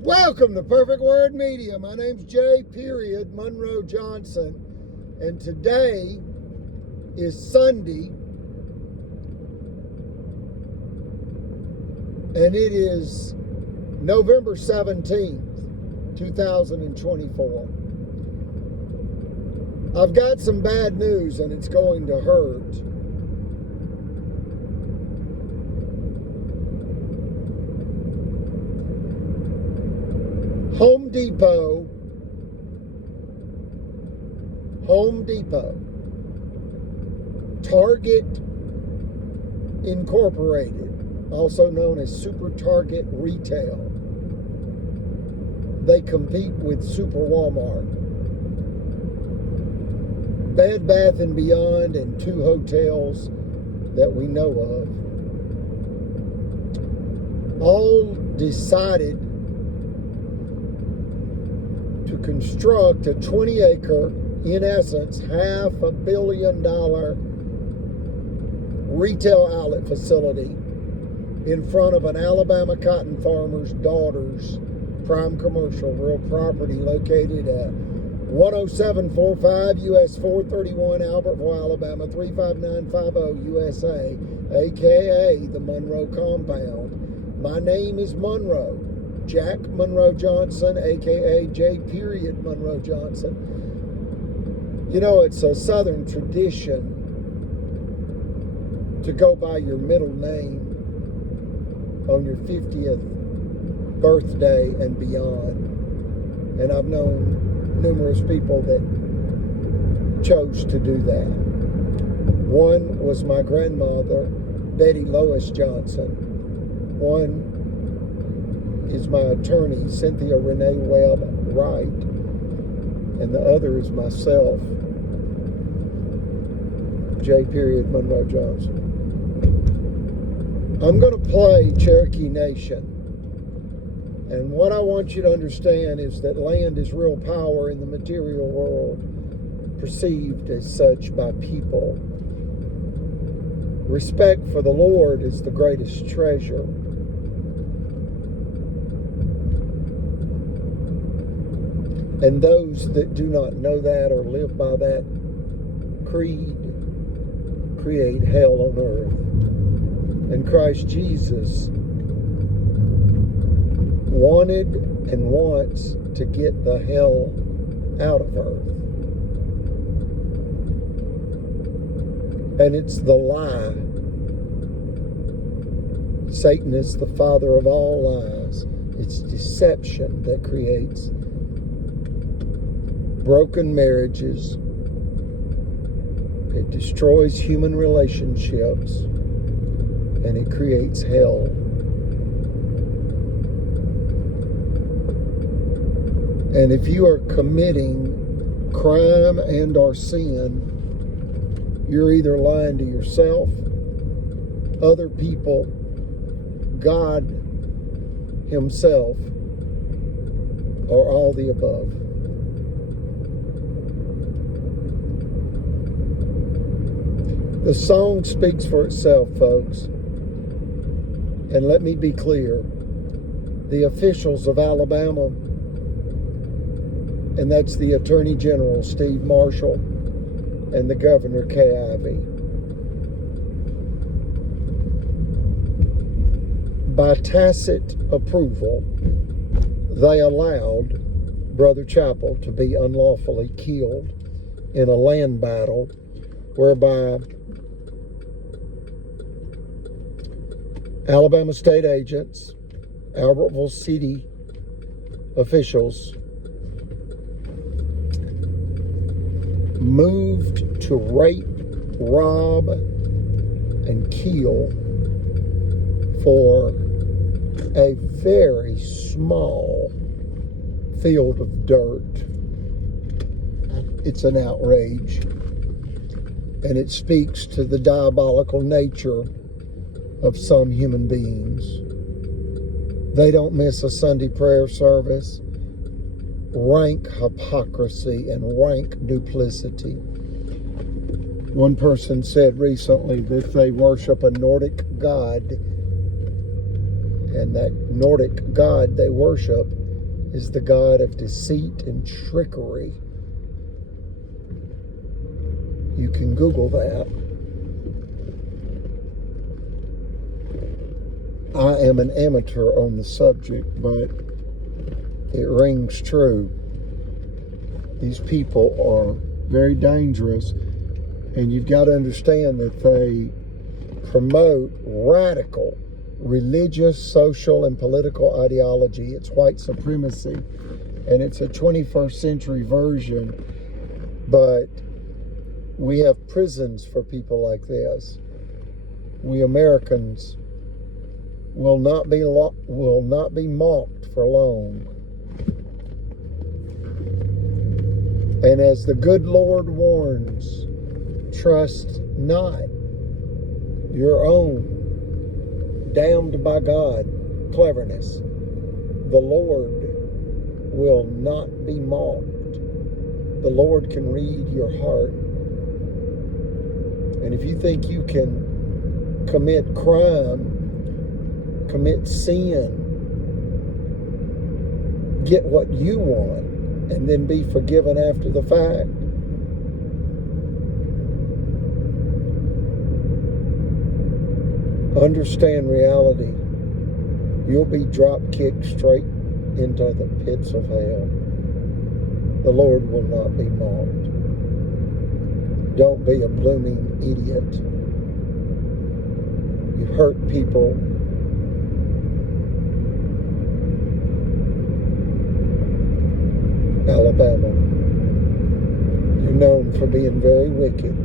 Welcome to Perfect Word Media. My name's J. Monroe Johnson, and today is Sunday, and it is November 17th, 2024. I've got some bad news, and it's going to hurt. Home Depot, Target Incorporated, also known as Super Target Retail. They compete with Super Walmart, Bed Bath & Beyond, and two hotels that we know of. All decided to construct a 20-acre, in essence, $500 million retail outlet facility in front of an Alabama cotton farmer's daughter's prime commercial real property located at 10745 US 431 Albertville, Alabama 35950 USA, aka the Monroe Compound. My name is Monroe. Jack Monroe Johnson, a.k.a. J. Monroe Johnson. You know, it's a Southern tradition to go by your middle name on your 50th birthday and beyond. And I've known numerous people that chose to do that. One was my grandmother, Betty Lois Johnson. One is my attorney, Cynthia Renee Webb Wright, and the other is myself, J. Monroe Johnson. I'm going to play Cherokee Nation, and what I want you to understand is that land is real power in the material world, perceived as such by people. Respect for the Lord is the greatest treasure. And those that do not know that or live by that creed create hell on earth. And Christ Jesus wanted and wants to get the hell out of earth. And it's the lie. Satan is the father of all lies. It's deception that creates broken marriages. It destroys human relationships, and it creates hell. And if you are committing crime and or sin, you're either lying to yourself, other people, God Himself, or all the above. The song speaks for itself, folks. And let me be clear. The officials of Alabama, and that's the Attorney General, Steve Marshall, and the Governor, Kay Ivey, by tacit approval, they allowed Brother Chappell to be unlawfully killed in a land battle whereby Alabama state agents, Albertville city officials moved to rape, rob, and kill for a very small field of dirt. It's an outrage, and it speaks to the diabolical nature of some human beings. They don't miss a Sunday prayer service. Rank hypocrisy and rank duplicity. One person said recently that they worship a Nordic god, and that Nordic god they worship is the God of deceit and trickery. You can Google that. I am an amateur on the subject, but it rings true. These people are very dangerous, and you've got to understand that they promote radical religious, social, and political ideology. It's white supremacy, and it's a 21st century version, but we have prisons for people like this. We Americans will not be mocked for long. And as the good Lord warns, trust not your own damned by God cleverness. The Lord will not be mocked. The Lord can read your heart. And if you think you can commit crime, commit sin, get what you want, and then be forgiven after the fact, understand reality. You'll be drop-kicked straight into the pits of hell. The Lord will not be mocked. Don't be a blooming idiot. You hurt people. Alabama, you're known for being very wicked.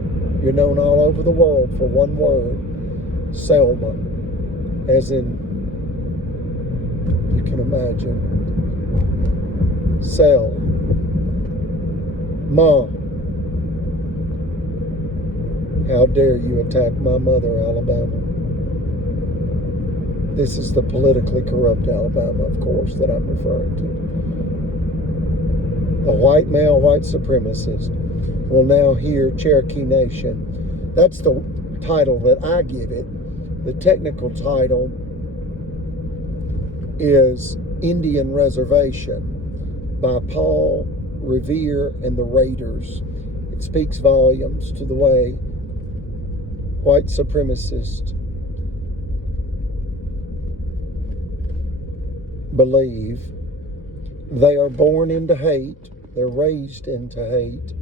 You're known all over the world for one word, Selma, as in, you can imagine, sell, Ma. How dare you attack my mother, Alabama? This is the politically corrupt Alabama, of course, that I'm referring to. A white male, white supremacist will now hear Cherokee Nation. That's the title that I give it. The technical title is Indian Reservation by Paul Revere and the Raiders. It speaks volumes to the way white supremacists believe. They are born into hate. They're raised into hate.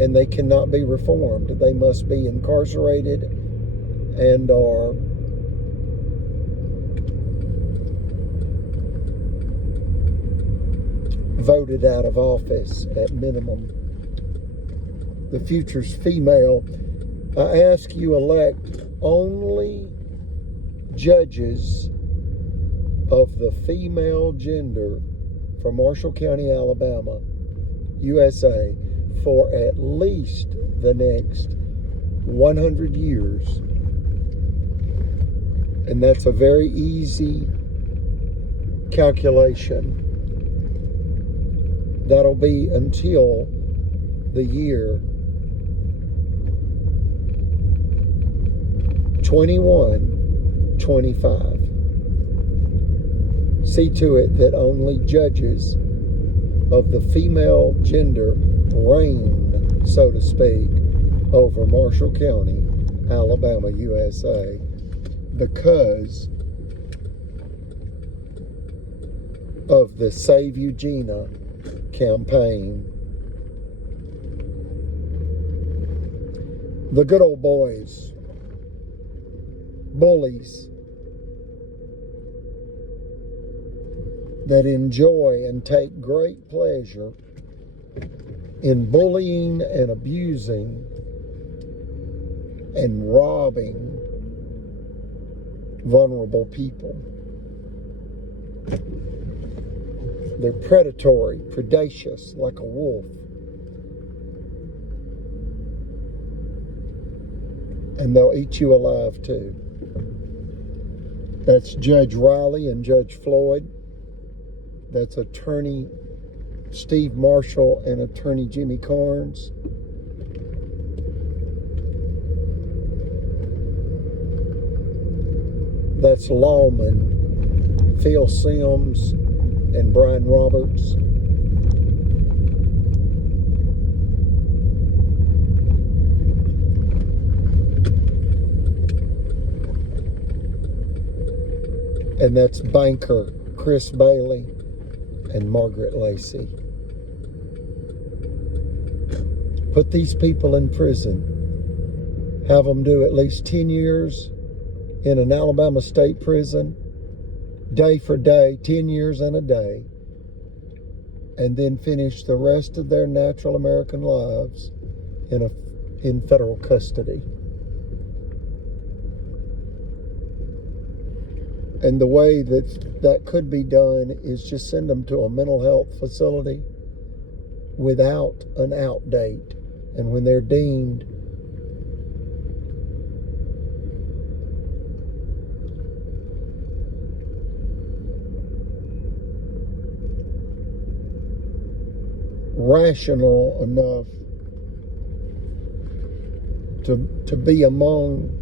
And they cannot be reformed. They must be incarcerated and are voted out of office at minimum. The future's female. I ask you elect only judges of the female gender for Marshall County, Alabama, USA, for at least the next 100 years. And that's a very easy calculation. That'll be until the year 2125. See to it that only judges of the female gender reign, so to speak, over Marshall County, Alabama, USA, because of the Save Eugenia campaign. The good old boys, bullies, that enjoy and take great pleasure in bullying and abusing and robbing vulnerable people. They're predatory, predacious, like a wolf. And they'll eat you alive too. That's Judge Riley and Judge-Floyd. That's Attorney Steve Marshall and Attorney Jimmy Carnes. That's Lawman Phil Sims and Brian Roberts. And that's banker Chris Bailey and Margaret Lacey. Put these people in prison. Have them do at least 10 years in an Alabama state prison, day for day, 10 years and a day, and then finish the rest of their natural American lives in federal custody. And the way that could be done is just send them to a mental health facility without an out date. And when they're deemed rational enough to be among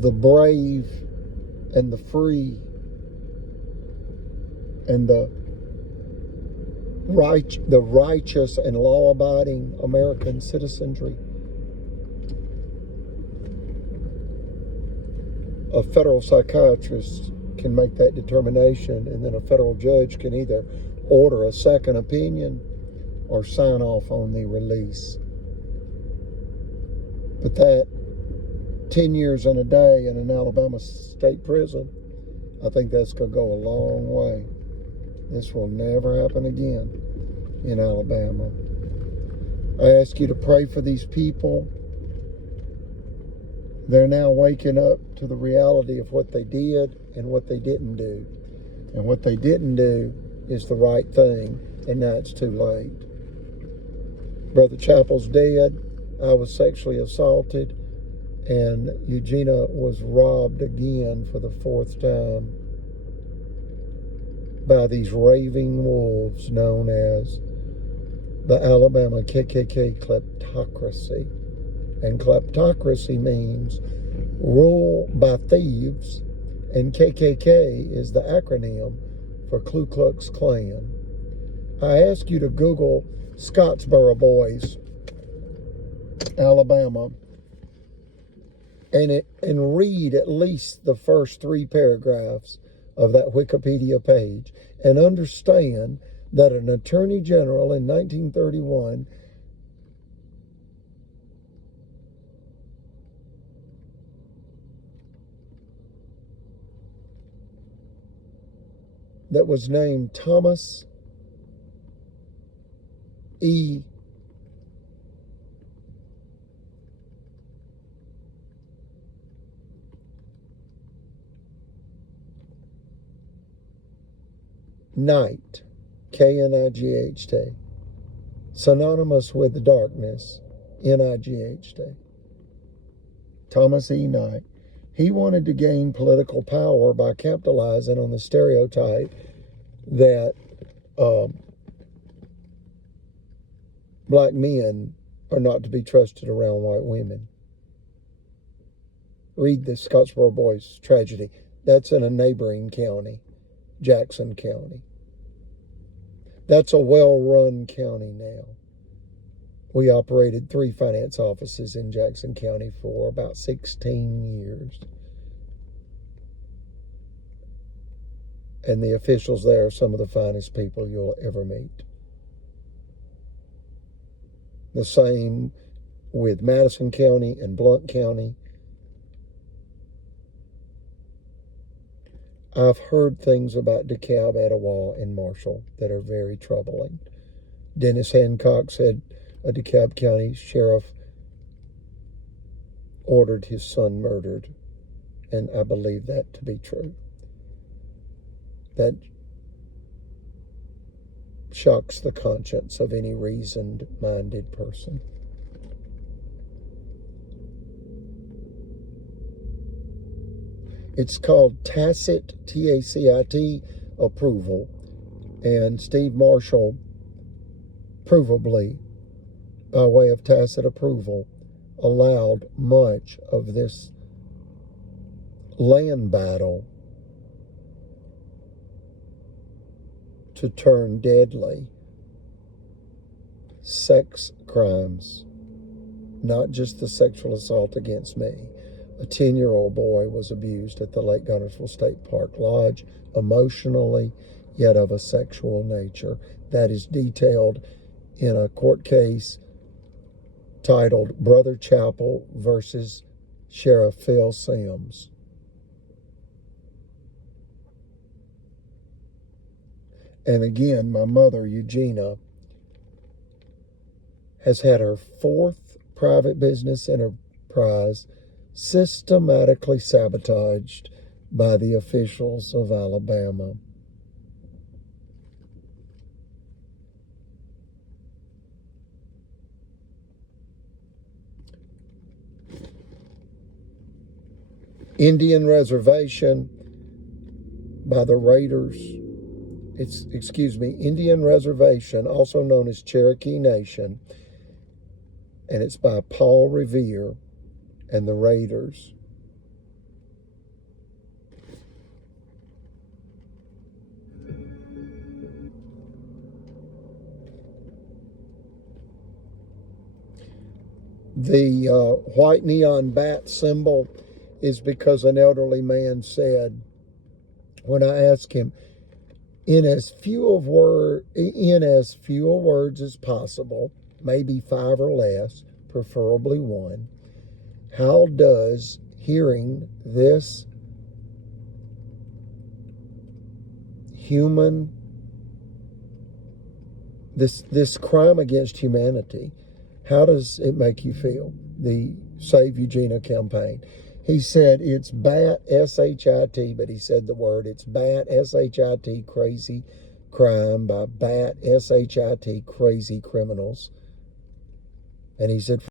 the brave and the free and the righteous and law-abiding American citizenry, a federal psychiatrist can make that determination, and then a federal judge can either order a second opinion or sign off on the release. But that 10 years and a day in an Alabama state prison, I think that's going to go a long way. This will never happen again in Alabama. I ask you to pray for these people. They're now waking up to the reality of what they did and what they didn't do. And what they didn't do is the right thing, and now it's too late. Brother Chappell's dead. I was sexually assaulted, and Eugenia was robbed again for the 4th time by these raving wolves known as the Alabama KKK kleptocracy. And kleptocracy means rule by thieves, and KKK is the acronym for Ku Klux Klan. I ask you to Google Scottsboro Boys, Alabama, and read at least the first 3 paragraphs of that Wikipedia page and understand that an attorney general in 1931 that was named Thomas E. Knight, K-N-I-G-H-T, synonymous with the darkness, N-I-G-H-T. Thomas E. Knight. He wanted to gain political power by capitalizing on the stereotype that black men are not to be trusted around white women. Read the Scottsboro Boys tragedy. That's in a neighboring county, Jackson County. That's a well-run county now. We operated 3 finance offices in Jackson County for about 16 years. And the officials there are some of the finest people you'll ever meet. The same with Madison County and Blount County. I've heard things about DeKalb, Etowah, and Marshall that are very troubling. Dennis Hancock said a DeKalb County sheriff ordered his son murdered, and I believe that to be true. That shocks the conscience of any reasoned-minded person. It's called tacit, T-A-C-I-T, approval. And Steve Marshall, provably, by way of tacit approval, allowed much of this land battle to turn deadly. Sex crimes, not just the sexual assault against me. A 10-year-old boy was abused at the Lake Guntersville State Park Lodge, emotionally, yet of a sexual nature. That is detailed in a court case titled Brother-Chappell versus Sheriff Phil Sims. And again, my mother, Eugenia, has had her 4th private business enterprise systematically sabotaged by the officials of Alabama. Indian Reservation by the Raiders. Indian Reservation, also known as Cherokee Nation, and it's by Paul Revere and the Raiders. The white neon bat symbol is because an elderly man said, when I asked him, in as few words as possible, maybe 5 or less, preferably 1, how does hearing this this crime against humanity, how does it make you feel? The Save Eugenia campaign. He said it's bat, S-H-I-T, but he said the word, it's bat, S-H-I-T, crazy crime by bat, S-H-I-T, crazy criminals. And he said,